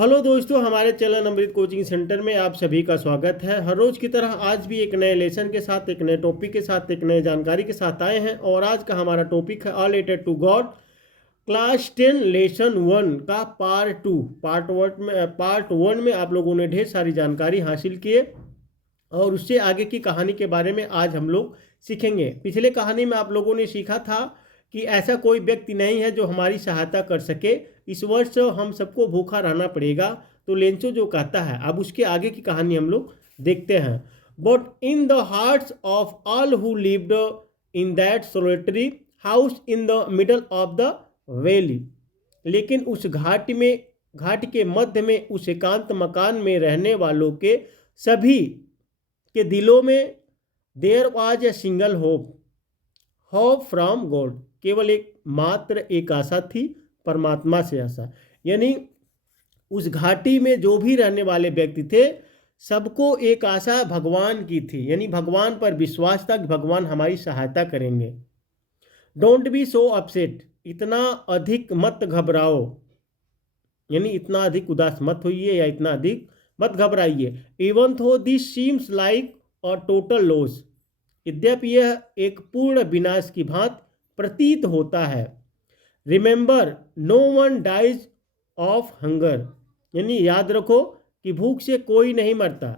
Hello दोस्तों, हमारे channel अमृत coaching centre में आप सभी का स्वागत है। हर रोज की तरह आज भी एक नए लेसन के साथ, एक नए टॉपिक के साथ, एक नए जानकारी के साथ आए हैं। और आज का हमारा टॉपिक है all related to God, class 10 lesson 1 का पार्ट 1 में आप लोगों ने ढेर सारी जानकारी हासिल किए और उससे आगे की कहानी के बारे में आज हम लोग सीखेंगे। पिछले कहानी में आप लोगों ने सीखा था कि ऐसा कोई व्यक्ति नहीं है जो हमारी सहायता कर सके, इस वर्ष हम सबको भूखा रहना पड़ेगा। तो लेंचो जो कहता है, अब उसके आगे की कहानी हम लोग देखते हैं। But in the hearts of all who lived in that solitary house in the middle of the valley, लेकिन उस घाटी के मध्य में उस एकांत मकान में रहने वालों के सभी के दिलों में there was a single hope from God, केवल एक मात्र एक आशा थी, परमात्मा से आशा। यानी उस घाटी में जो भी रहने वाले व्यक्ति थे, सबको एक आशा भगवान की थी, यानी भगवान पर विश्वास था कि भगवान हमारी सहायता करेंगे। डोंट बी सो अपसेट, इतना अधिक मत घबराओ, यानी इतना अधिक उदास मत होइए या इतना अधिक मत घबराइए। इवन थो this seems like a total loss, यद्यपि यह एक पूर्ण विनाश की भांति प्रतीत होता है। Remember no one dies of hunger, यानी याद रखो कि भूख से कोई नहीं मरता।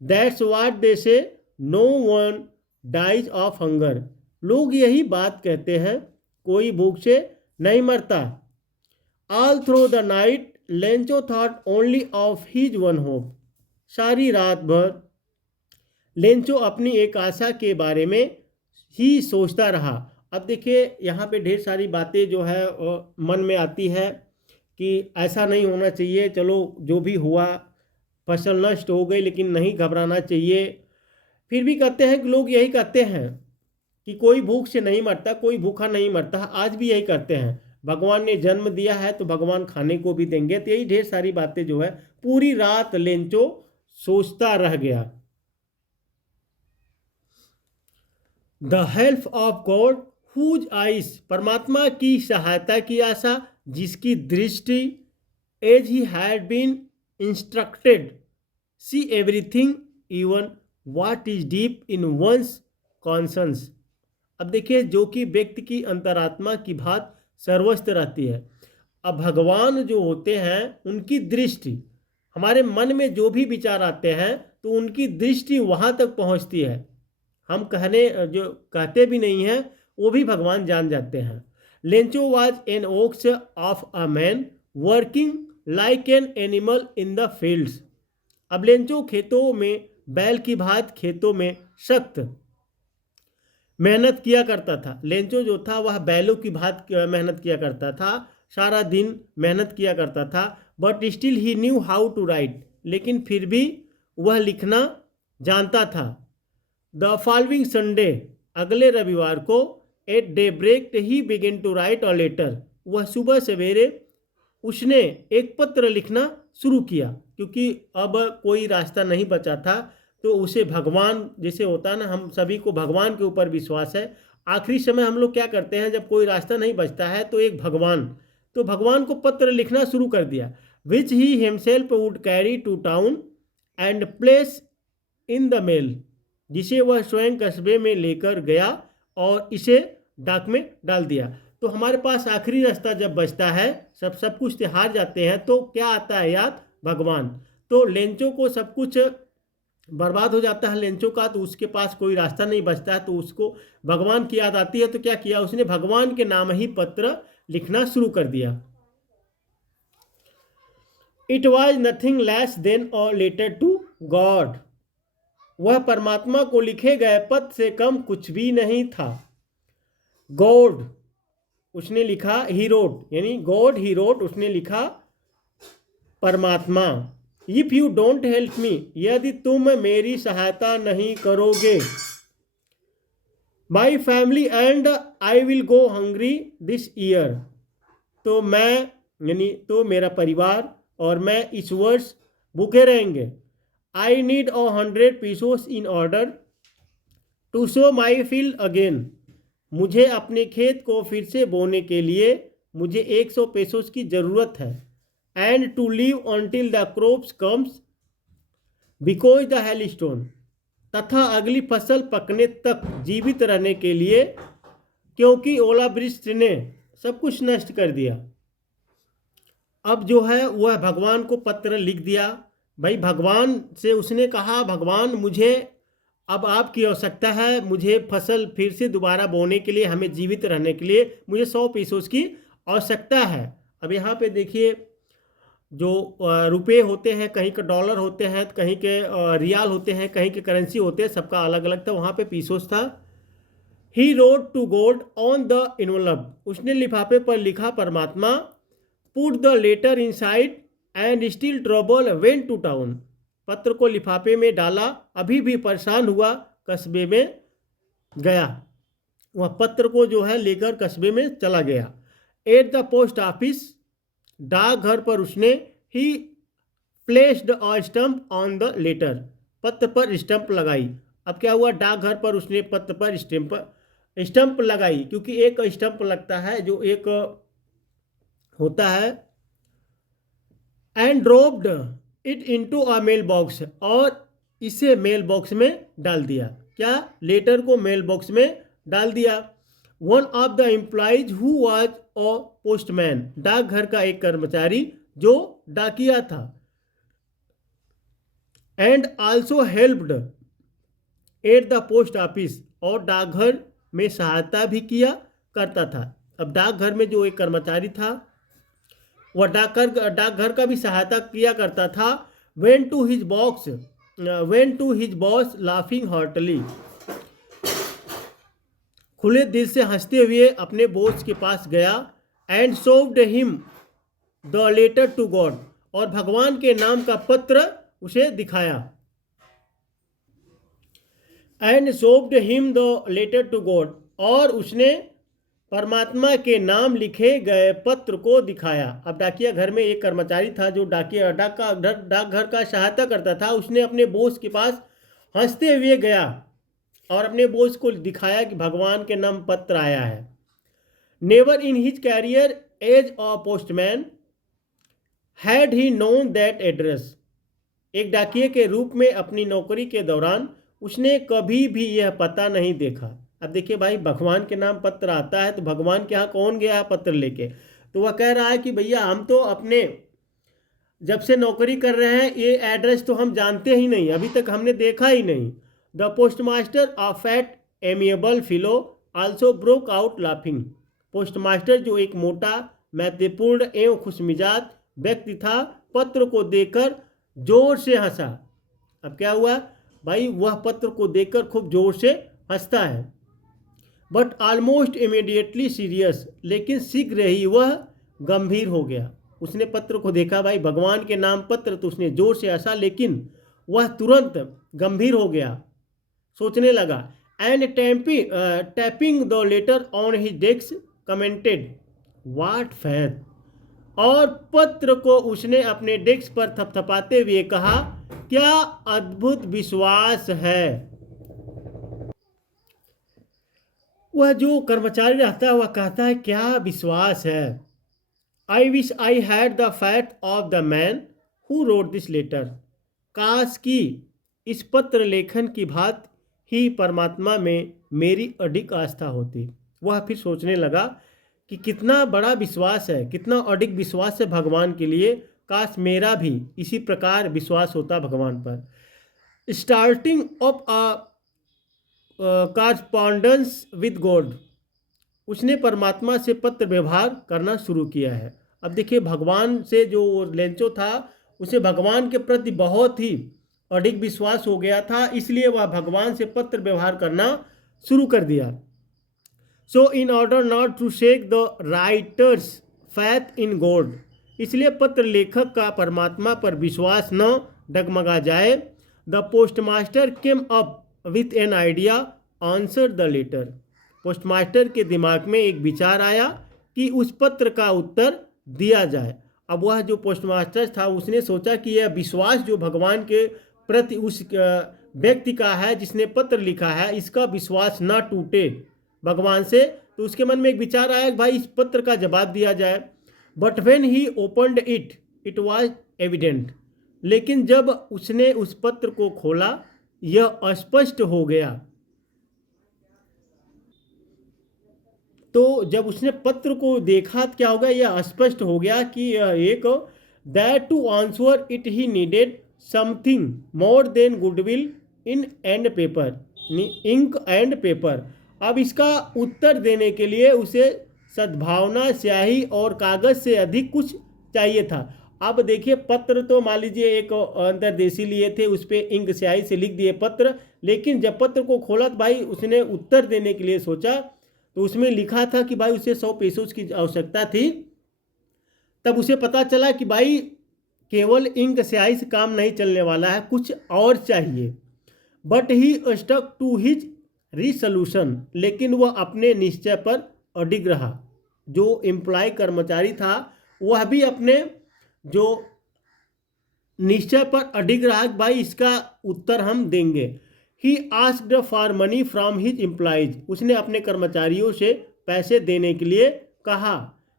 That's what they say, no one dies of hunger, लोग यही बात कहते हैं, कोई भूख से नहीं मरता। All through the night Lencho thought only of his one hope, सारी रात भर लेंचो अपनी एक आशा के बारे में ही सोचता रहा। अब देखिए, यहाँ पे ढेर सारी बातें जो है मन में आती है कि ऐसा नहीं होना चाहिए, चलो जो भी हुआ फसल नष्ट हो गई, लेकिन नहीं घबराना चाहिए। फिर भी कहते हैं कि लोग यही कहते हैं कि कोई भूख से नहीं मरता, कोई भूखा नहीं मरता। आज भी यही करते हैं, भगवान ने जन्म दिया है तो भगवान खाने को भी देंगे। तो यही ढेर सारी बातें जो है पूरी रात लेंचो सोचता रह गया। The help of God whose eyes, परमात्मा की सहायता की आशा, जिसकी दृष्टि as he had been instructed see everything even what is deep in one's conscience. अब देखिए, जो कि व्यक्ति की अंतरात्मा की बात सर्वस्त्र रहती है। अब भगवान जो होते हैं, उनकी दृष्टि, हमारे मन में जो भी विचार आते हैं तो उनकी दृष्टि वहाँ तक पहुँचती है। हम जो कहते भी नहीं हैं वो भी भगवान जान जाते हैं। Lencho was an ox of a man working like an animal in the fields. अब लेंचो खेतों में बैल की भांति खेतों में सख्त मेहनत किया करता था। लेंचो जो था वह बैलों की भांति मेहनत किया करता था, सारा दिन मेहनत किया करता था। But still he knew how to write, लेकिन फिर भी वह लिखना जानता था। द फॉलोइंग संडे, अगले रविवार को, at daybreak he begin to write a letter, वह सुबह सवेरे उसने एक पत्र लिखना शुरू किया, क्योंकि अब कोई रास्ता नहीं बचा था। तो उसे भगवान, जैसे होता है ना, हम सभी को भगवान के ऊपर विश्वास है। आखिरी समय हम लोग क्या करते हैं, जब कोई रास्ता नहीं बचता है तो एक भगवान, तो भगवान को पत्र लिखना शुरू कर दिया। Which he himself would carry to town and place in the mail, जिसे वह स्वयं कस्बे में लेकर गया और इसे डाक में डाल दिया। तो हमारे पास आखिरी रास्ता जब बचता है, सब कुछ हार जाते हैं, तो क्या आता है याद, भगवान। तो लेंचो को सब कुछ बर्बाद हो जाता है लेंचो का, तो उसके पास कोई रास्ता नहीं बचता है, तो उसको भगवान की याद आती है। तो क्या किया उसने, भगवान के नाम ही पत्र लिखना शुरू कर दिया। It was nothing less than a letter to God, वह परमात्मा को लिखे गए पत्र से कम कुछ भी नहीं था। गॉड उसने लिखा, ही रोट, यानी गॉड ही रोट, उसने लिखा परमात्मा। If you don't help me, यदि तुम मेरी सहायता नहीं करोगे, my family and I will go hungry this year, तो मैं, यानी तो मेरा परिवार और मैं इस वर्ष भूखे रहेंगे। I need 100 pesos in order to sow my field again, मुझे अपने खेत को फिर से बोने के लिए मुझे 100 पेसोस की ज़रूरत है। And to live until the crops comes because the hailstone, तथा अगली फसल पकने तक जीवित रहने के लिए क्योंकि ओलावृष्टि ने सब कुछ नष्ट कर दिया। अब जो है वह भगवान को पत्र लिख दिया। भाई भगवान से उसने कहा, भगवान मुझे अब आपकी आवश्यकता है, मुझे फसल फिर से दोबारा बोने के लिए, हमें जीवित रहने के लिए मुझे 100 पीसों की आवश्यकता है। अब यहाँ पे देखिए जो रुपए होते हैं, कहीं के डॉलर होते हैं, कहीं के रियाल होते हैं, कहीं के करेंसी होते हैं, सबका अलग अलग था। वहाँ पे पीसोस था। He wrote to God on the envelope, उसने लिफाफे पर लिखा परमात्मा। Put the letter inside and still trouble went to town, पत्र को लिफाफे में डाला, अभी भी परेशान हुआ, कस्बे में गया। वह पत्र को जो है लेकर कस्बे में चला गया। एट द पोस्ट ऑफिस, डाकघर पर उसने he placed a stamp on the letter, पत्र पर स्टंप लगाई। अब क्या हुआ, डाकघर पर उसने पत्र पर स्टंप लगाई, क्योंकि एक स्टंप लगता है जो एक होता है। And dropped it into a mailbox, और इसे मेल बॉक्स में डाल दिया। क्या, लेटर को मेल बॉक्स में डाल दिया। One of the employees who was a postman, डाकघर का एक कर्मचारी जो डाकिया था। And also helped at the post office, और डाकघर में सहायता भी किया करता था। अब डाकघर में जो एक कर्मचारी था वह डाकघर का भी सहायता किया करता था। Went to his boss laughing heartily, खुले दिल से हंसते हुए अपने बॉस के पास गया। And showed him the letter to God, और भगवान के नाम का पत्र उसे दिखाया। And showed him the letter to God, और उसने परमात्मा के नाम लिखे गए पत्र को दिखाया। अब डाकिया घर में एक कर्मचारी था जो डाकघर का सहायता करता था। उसने अपने बॉस के पास हंसते हुए गया और अपने बॉस को दिखाया कि भगवान के नाम पत्र आया है। Never in his career as a postman had he known that address, एक डाकिये के रूप में अपनी नौकरी के दौरान उसने कभी भी यह पता नहीं देखा। अब देखिए भाई, भगवान के नाम पत्र आता है तो भगवान के यहाँ कौन गया पत्र लेके, तो वह कह रहा है कि भैया हम तो अपने जब से नौकरी कर रहे हैं ये एड्रेस तो हम जानते ही नहीं, अभी तक हमने देखा ही नहीं। The postmaster a fat amiable fellow also broke out laughing, postmaster जो एक मोटा मैत्रीपूर्ण एवं खुशमिजाज व्यक्ति था, पत्र को देखकर जोर से हंसा। अब क्या हुआ भाई, वह पत्र को देखकर खूब जोर से हंसता है। बट ऑलमोस्ट इमीडिएटली सीरियस, लेकिन शीघ्र ही वह गंभीर हो गया। उसने पत्र को देखा भाई, भगवान के नाम पत्र, तो उसने जोर से हंसा, लेकिन वह तुरंत गंभीर हो गया, सोचने लगा। And tapping the later on his desk commented what faith, और पत्र को उसने अपने डेस्क पर थपथपाते हुए कहा, क्या अद्भुत विश्वास है। वह जो कर्मचारी रहता है वह कहता है क्या विश्वास है। I wish I had the faith of the man who wrote this letter, काश की इस पत्र लेखन की बात ही परमात्मा में मेरी अडिग आस्था होती। वह फिर सोचने लगा कि कितना बड़ा विश्वास है, कितना अडिग विश्वास है भगवान के लिए, काश मेरा भी इसी प्रकार विश्वास होता भगवान पर। Starting of a correspondence with God, उसने परमात्मा से पत्र व्यवहार करना शुरू किया है। अब देखिए भगवान से जो लेंचो था उसे भगवान के प्रति बहुत ही अडिग विश्वास हो गया था, इसलिए वह भगवान से पत्र व्यवहार करना शुरू कर दिया। So in order not to shake the writer's faith in God, इसलिए पत्र लेखक का परमात्मा पर विश्वास न डगमगा जाए। The postmaster came up with an idea answer the letter, postmaster के दिमाग में एक विचार आया कि उस पत्र का उत्तर दिया जाए। अब वह जो पोस्टमास्टर था उसने सोचा कि यह विश्वास जो भगवान के प्रति उस व्यक्ति का है जिसने पत्र लिखा है, इसका विश्वास ना टूटे भगवान से, तो उसके मन में एक विचार आया कि भाई इस पत्र का जवाब दिया जाए। But when he opened it it was evident. लेकिन जब उसने उस पत्र को खोला यह स्पष्ट हो गया। तो जब उसने पत्र को देखा तो क्या हो गया, यह स्पष्ट हो गया कि यह एक that to answer it he needed something more than goodwill ink and paper, ink and paper. अब इसका उत्तर देने के लिए उसे सद्भावना, स्याही और कागज से अधिक कुछ चाहिए था। अब देखिए, पत्र तो मान लीजिए एक अंतर्देशी लिए थे, उस पर इंक स्याही से लिख दिए पत्र, लेकिन जब पत्र को खोला तो भाई उसने उत्तर देने के लिए सोचा तो उसमें लिखा था कि भाई उसे 100 पैसों की आवश्यकता थी। तब उसे पता चला कि भाई केवल इंक स्याही से काम नहीं चलने वाला है, कुछ और चाहिए। But he stuck to his resolution, लेकिन वह अपने निश्चय पर अडिग रहा। जो एम्प्लॉय कर्मचारी था वह भी अपने जो निश्चय पर अडिग रहा कि भाई इसका उत्तर हम देंगे। He asked for money from his employees, उसने अपने कर्मचारियों से पैसे देने के लिए कहा।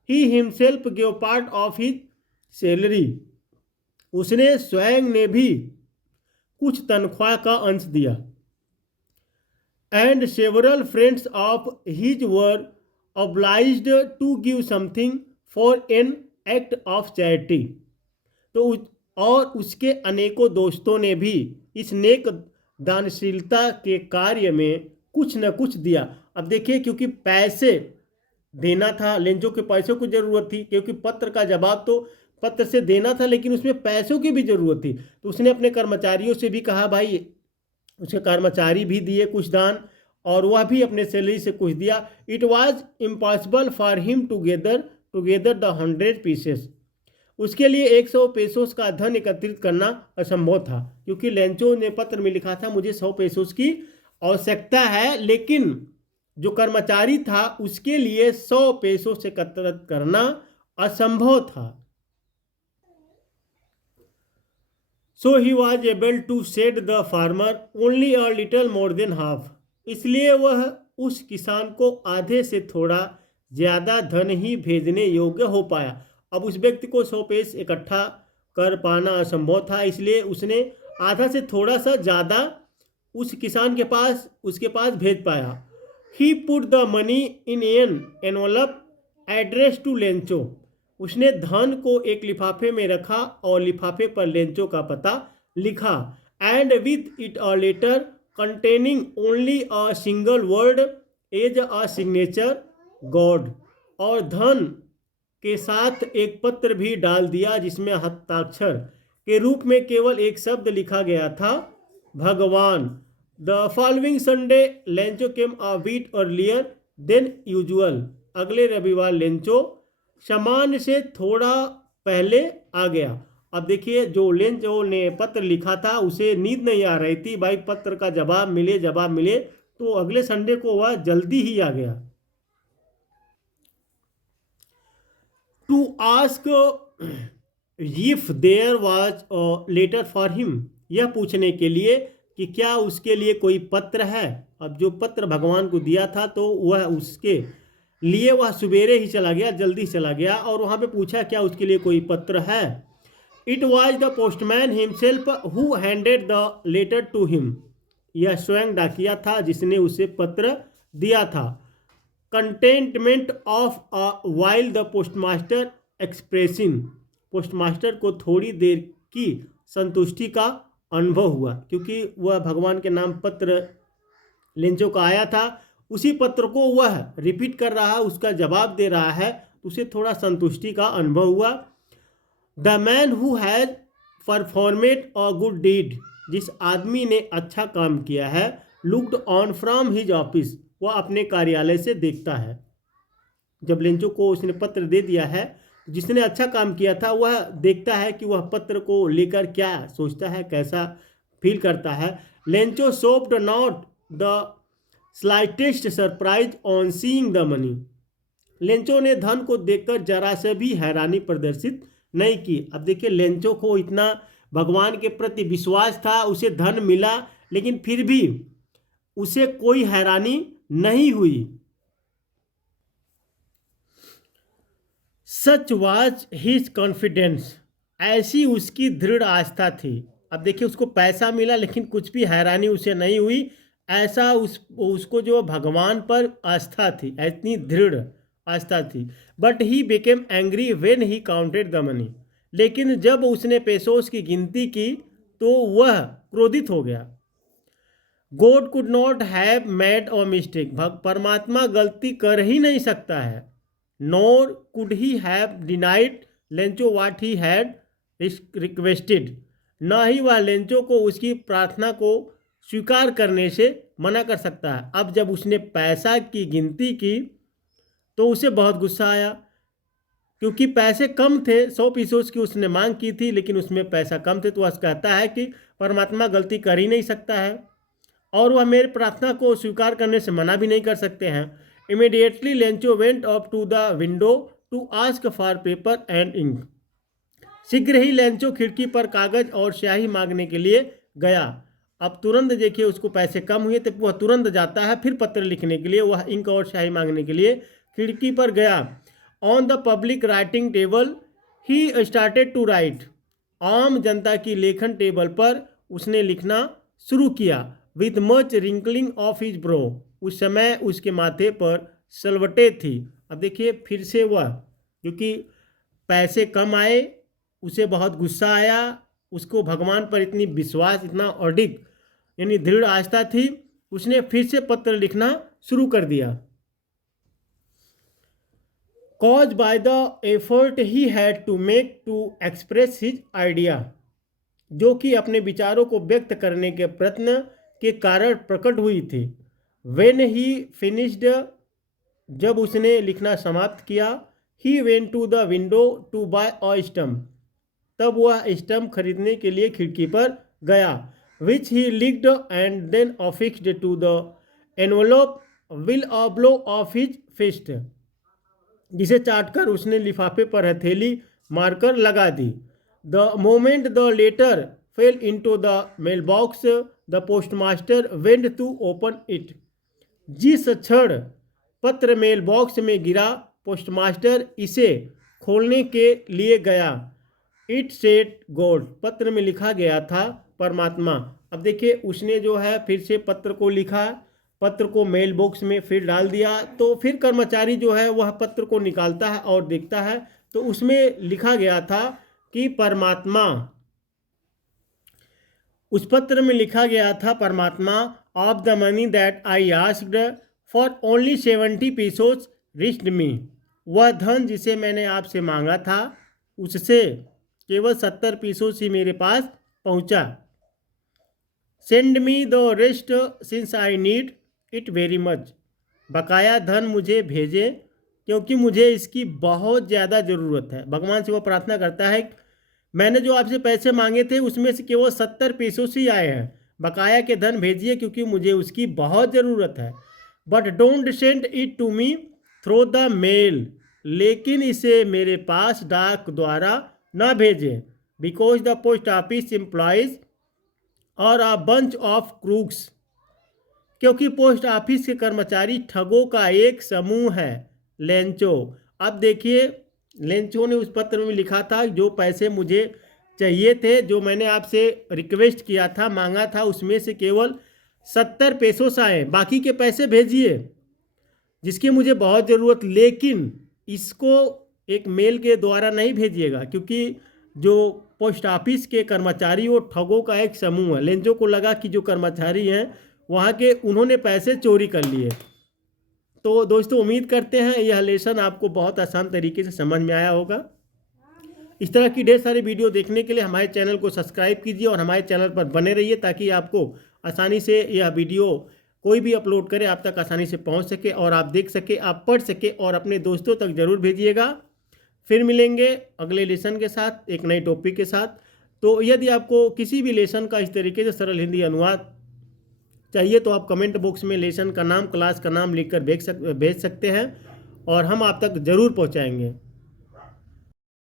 He himself give part of his salary, उसने स्वयं ने भी कुछ तनख्वाह का अंश दिया। And several friends of his were obliged to give something for an act of charity. तो और उसके अनेकों दोस्तों ने भी इस नेक दानशीलता के कार्य में कुछ न कुछ दिया। अब देखिए, क्योंकि पैसे देना था, लेंचो के पैसों की ज़रूरत थी, क्योंकि पत्र का जवाब तो पत्र से देना था, लेकिन उसमें पैसों की भी ज़रूरत थी। तो उसने अपने कर्मचारियों से भी कहा, भाई उसके कर्मचारी भी दिए कुछ दान, और वह भी अपने सैलरी से कुछ दिया। It was impossible for him together the 100 pieces, उसके लिए 100 पेसोस का धन एकत्रित करना असंभव था, क्योंकि लेंचो ने पत्र में लिखा था मुझे 100 पेसोस की आवश्यकता है, लेकिन जो कर्मचारी था उसके लिए 100 पेसोस एकत्रित करना असंभव था। So he was able to send the farmer only a little more than half, इसलिए वह उस किसान को आधे से थोड़ा ज़्यादा धन ही भेजने योग्य हो पाया। अब उस व्यक्ति को 100 पेस इकट्ठा कर पाना असंभव था, इसलिए उसने आधा से थोड़ा सा ज़्यादा उस किसान के पास उसके पास भेज पाया। He put the money in an envelope address to Lencho, उसने धन को एक लिफाफे में रखा और लिफाफे पर लेंचो का पता लिखा। And with it a letter containing only a single word as a signature God, और धन के साथ एक पत्र भी डाल दिया जिसमें हस्ताक्षर के रूप में केवल एक शब्द लिखा गया था, भगवान। The following Sunday Lencho came a week earlier than usual, अगले रविवार लेंचो सामान्य से थोड़ा पहले आ गया। अब देखिए, जो लेंचो ने पत्र लिखा था उसे नींद नहीं आ रही थी, भाई पत्र का जवाब मिले, तो अगले संडे को वह जल्दी ही आ गया। To ask if there was a letter for him, यह पूछने के लिए कि क्या उसके लिए कोई पत्र है। अब जो पत्र भगवान को दिया था तो वह उसके लिए वह सवेरे ही चला गया, जल्दी चला गया, और वहाँ पे पूछा क्या उसके लिए कोई पत्र है। It was the postman himself who handed the letter to him, यह स्वयं डाकिया था जिसने उसे पत्र दिया था। Contentment of a while the postmaster expressing, postmaster को थोड़ी देर की संतुष्टि का अनुभव हुआ, क्योंकि वह भगवान के नाम पत्र लेंचो का आया था, उसी पत्र को वह रिपीट कर रहा है, उसका जवाब दे रहा है, उसे थोड़ा संतुष्टि का अनुभव हुआ। The man who has performed a good deed, जिस आदमी ने अच्छा काम किया है, looked on from his office, वह अपने कार्यालय से देखता है। जब लेंचो को उसने पत्र दे दिया है, जिसने अच्छा काम किया था वह देखता है कि वह पत्र को लेकर क्या सोचता है, कैसा फील करता है। Lencho showed not the slightest surprise on seeing the money, Lencho ने धन को देखकर जरा से भी हैरानी प्रदर्शित नहीं की। अब देखिए, लेंचो को इतना भगवान के प्रति विश्वास था, उसे धन मिला, लेकिन फिर भी उसे कोई हैरानी नहीं हुई। सच वाज हिज कॉन्फिडेंस, ऐसी उसकी दृढ़ आस्था थी। अब देखिए उसको पैसा मिला लेकिन कुछ भी हैरानी उसे नहीं हुई। ऐसा उसको जो भगवान पर आस्था थी, इतनी दृढ़ आस्था थी। But he became angry when he counted the money. लेकिन जब उसने पैसों की गिनती की तो वह क्रोधित हो गया। God could not have made a mistake. परमात्मा गलती कर ही नहीं सकता है। Nor could he have denied Lencho what he had requested. न ही वह लेंचो को उसकी प्रार्थना को स्वीकार करने से मना कर सकता है। अब जब उसने पैसा की गिनती की तो उसे बहुत गुस्सा आया, क्योंकि पैसे कम थे। 100 पीसों की उसने मांग की थी लेकिन उसमें पैसा कम थे। तो वह कहता है कि परमात्मा गलती कर ही नहीं सकता है और वह मेरे प्रार्थना को स्वीकार करने से मना भी नहीं कर सकते हैं। Immediately Lencho went up to the window to ask for paper and ink. शीघ्र ही लेंचो खिड़की पर कागज और स्याही मांगने के लिए गया। अब तुरंत देखिए उसको पैसे कम हुए तो वह तुरंत जाता है फिर पत्र लिखने के लिए। वह इंक और स्याही मांगने के लिए खिड़की पर गया। On the public writing table he started to write. आम जनता की लेखन टेबल पर उसने लिखना शुरू किया। With much wrinkling of his bro. उस समय उसके माथे पर सलवटें थी। अब देखिए फिर से वह, क्योंकि पैसे कम आए, उसे बहुत गुस्सा आया। उसको भगवान पर इतनी विश्वास, इतना अडिग यानी दृढ़ आस्था थी, उसने फिर से पत्र लिखना शुरू कर दिया। Cause by the effort he had to make to express his idea. जो कि अपने विचारों को व्यक्त करने के प्रयत्न के कारण प्रकट हुई थी। When he finished. जब उसने लिखना समाप्त किया। He went to the window to buy a stamp. तब वह स्टम्प खरीदने के लिए खिड़की पर गया। Which he licked and then affixed to the envelope with a blow of his fist. जिसे चाटकर उसने लिफाफे पर हथेली मारकर लगा दी। The moment the letter fell into the mail box the postmaster went to open it. जिस क्षण पत्र मेल बॉक्स में गिरा पोस्टमास्टर इसे खोलने के लिए गया। It said God. पत्र में लिखा गया था परमात्मा। अब देखिए उसने जो है फिर से पत्र को लिखा, पत्र को मेल बॉक्स में फिर डाल दिया। तो फिर कर्मचारी जो है वह पत्र को निकालता है और देखता है तो उसमें लिखा गया था कि परमात्मा, उस पत्र में लिखा गया था परमात्मा of the money that I asked for only 70 pesos reached me. वह धन जिसे मैंने आपसे मांगा था उससे केवल 70 पीसों से मेरे पास पहुंचा। Send me the rest since I need it very much. बकाया धन मुझे भेजे क्योंकि मुझे इसकी बहुत ज़्यादा ज़रूरत है। भगवान से वो प्रार्थना करता है, मैंने जो आपसे पैसे मांगे थे उसमें से केवल 70 पीसों से आए हैं। बकाया के धन भेजिए क्योंकि मुझे उसकी बहुत ज़रूरत है। But don't send it to me through the mail. लेकिन इसे मेरे पास डाक द्वारा ना भेजें। Because the post office employees are a bunch of crooks. क्योंकि पोस्ट ऑफिस के कर्मचारी ठगों का एक समूह है। लेंचो। अब देखिए लेंचो ने उस पत्र में लिखा था जो पैसे मुझे चाहिए थे, जो मैंने आपसे रिक्वेस्ट किया था, मांगा था, उसमें से केवल 70 पेसोस आए। बाकी के पैसे भेजिए जिसकी मुझे बहुत ज़रूरत, लेकिन इसको एक मेल के द्वारा नहीं भेजिएगा क्योंकि जो पोस्ट ऑफिस के कर्मचारी वो ठगों का एक समूह है। लेंचो को लगा कि जो कर्मचारी हैं वहाँ के उन्होंने पैसे चोरी कर लिए। तो दोस्तों उम्मीद करते हैं यह लेसन आपको बहुत आसान तरीके से समझ में आया होगा। इस तरह की ढेर सारी वीडियो देखने के लिए हमारे चैनल को सब्सक्राइब कीजिए और हमारे चैनल पर बने रहिए ताकि आपको आसानी से यह वीडियो कोई भी अपलोड करे आप तक आसानी से पहुंच सके और आप देख सके, आप पढ़ सके और अपने दोस्तों तक ज़रूर भेजिएगा। फिर मिलेंगे अगले लेसन के साथ, एक नए टॉपिक के साथ। तो यदि आपको किसी भी लेसन का इस तरीके से सरल हिंदी अनुवाद चाहिए तो आप कमेंट बॉक्स में लेसन का नाम, क्लास का नाम लिखकर भेज सकते हैं और हम आप तक ज़रूर पहुंचाएंगे।